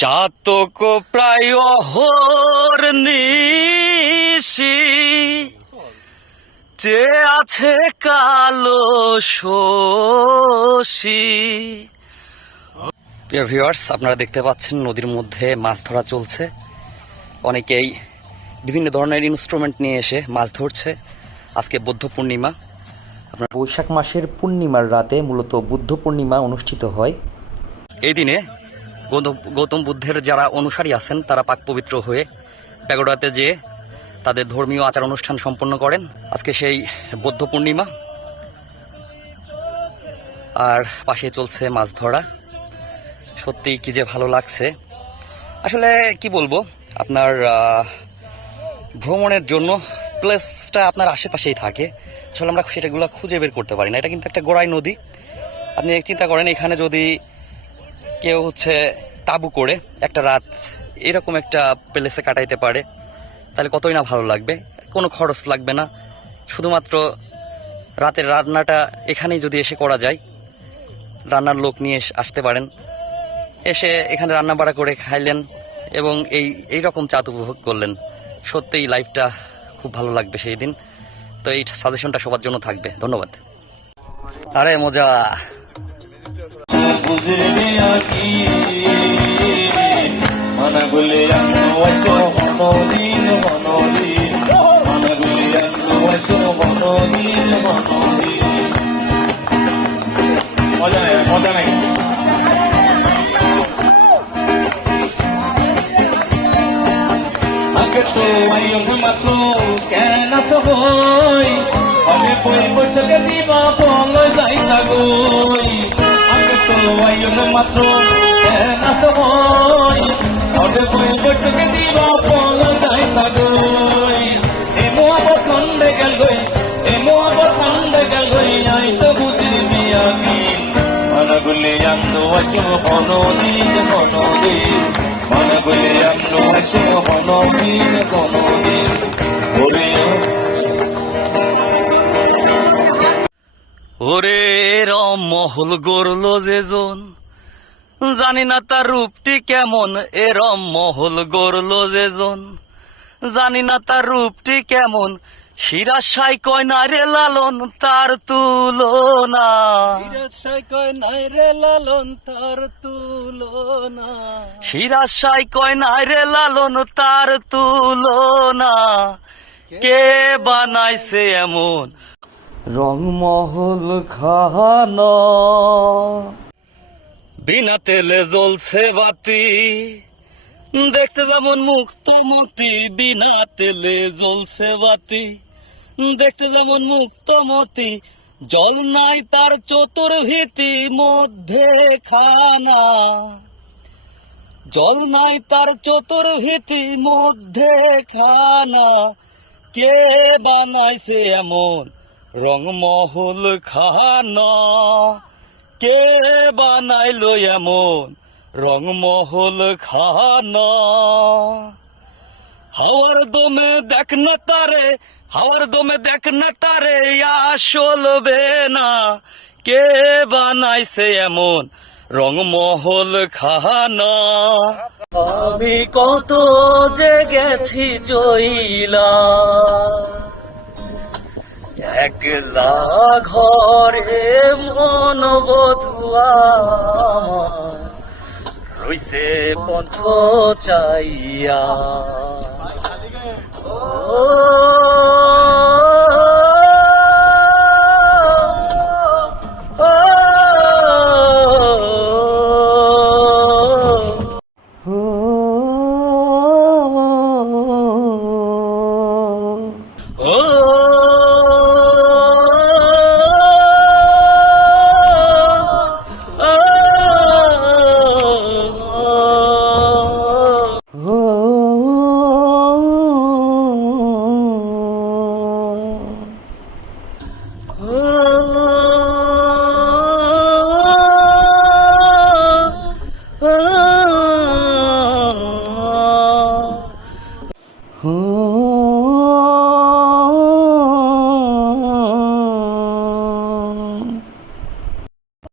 চাতক প্রায় অহর নিশি। যে আছে কালো শশী। প্রিয় ভিউয়ার্স আপনারা দেখতে পাচ্ছেন নদীর মধ্যে মাছ ধরা চলছে। অনেকেই বিভিন্ন ধরনের ইনস্ট্রুমেন্ট নিয়ে এসে মাছ ধরছে। আজকে বৌদ্ধ পূর্ণিমা। আপনার বৈশাখ মাসের পূর্ণিমার রাতে মূলত বুদ্ধ পূর্ণিমা অনুষ্ঠিত হয়। এই দিনে গৌতম- বুদ্ধের যারা অনুসারী আছেন, তারা পাক পবিত্র হয়ে প্যাগোডাতে যেয়ে তাদের ধর্মীয় আচার অনুষ্ঠান সম্পন্ন করেন। আজকে সেই বৌদ্ধ পূর্ণিমা। আর পাশে চলছে মাছ ধরা। সত্যি কি যে ভালো লাগছে। আসলে কি বলব, আপনার ভ্রমণের জন্য প্লেসটা আপনার আশেপাশেই থাকে। আসলে আমরা সেটাগুলো খুঁজে বের করতে পারি না। এটা কিন্তু একটা গোড়াই নদী। আপনি চিন্তা করেন, এখানে যদি কেউ হচ্ছে তাবু করে একটা রাত এরকম একটা প্লেসে কাটাইতে পারে, তাহলে কতই না ভালো লাগবে? কোনো খরচ লাগবে না। শুধুমাত্র রাতের রান্নাটা এখানেই যদি এসে করা যায়, রান্নার লোক নিয়ে আসতে পারেন। এসে এখানে রান্না বাড়া করে খাইলেন এবং এই এই রকম চাঁদ উপভোগ করলেন। সত্যিই লাইফটা খুব ভালো লাগবে সেই দিন। তো এই সাজেশনটা সবার জন্য থাকবে। ধন্যবাদ। আরে মজা। বুঝলি আকি মনগুলি অংশ মনোদিন মনোদিন মনগুলি অংশ মনোদিন মনোদিন মজা নেই মজা নেই। আগে তো আইয়ং মাত্র কেন সহই? আমি বই বসকে দিবা বল, যাই আগে আইয়ং মাত্র আমি বই বসকে দিবা বল যাই গই এমো আবার ঠান্ডে গেল গই এমো আবার ঠান্ডে গেল গই আই তো বুঝবি আমি মনগুলি আন্দো আসো মনোদিন মনোদিন মনগুলি আন্দো আসো মনোদিন মনোদিন ওরে রম মহল গড়ল যেজন জানি। না তার রূপটি কেমন এরম মহল গড়ল যেজন জানি। না তার রূপটি কেমন শিরা সাই কয় না রে লালন তার তুলনা। শিরা সাই কয় না রে লালন তার তুলনা। কে বানাইছে এমন রংমহল খানা। বিনা তেলে জ্বলছে বাতি। দেখতে যেমন মুক্তমতি বিনা তেলে জ্বলছে বাতি। দেখতে যেমন মুক্তমতি জল নাই তার চতুর্ভীতি মধ্যে খানা। জল নাই তার চতুর্ভীতি মধ্যে খানা। কে বানাইছে এমন রংমহল খানা কে বানাইলো এমন রংমহল খানা হাওয়ার দমে দেখ না তারে, হাওয়ার দমে দেখ না তারে আসলবে না কে বানাইছে এমন রংমহল খানা আমি কত যে গেছি চইলা একলা ঘরে মন রইছে পথ চাইয়া। ও Oh.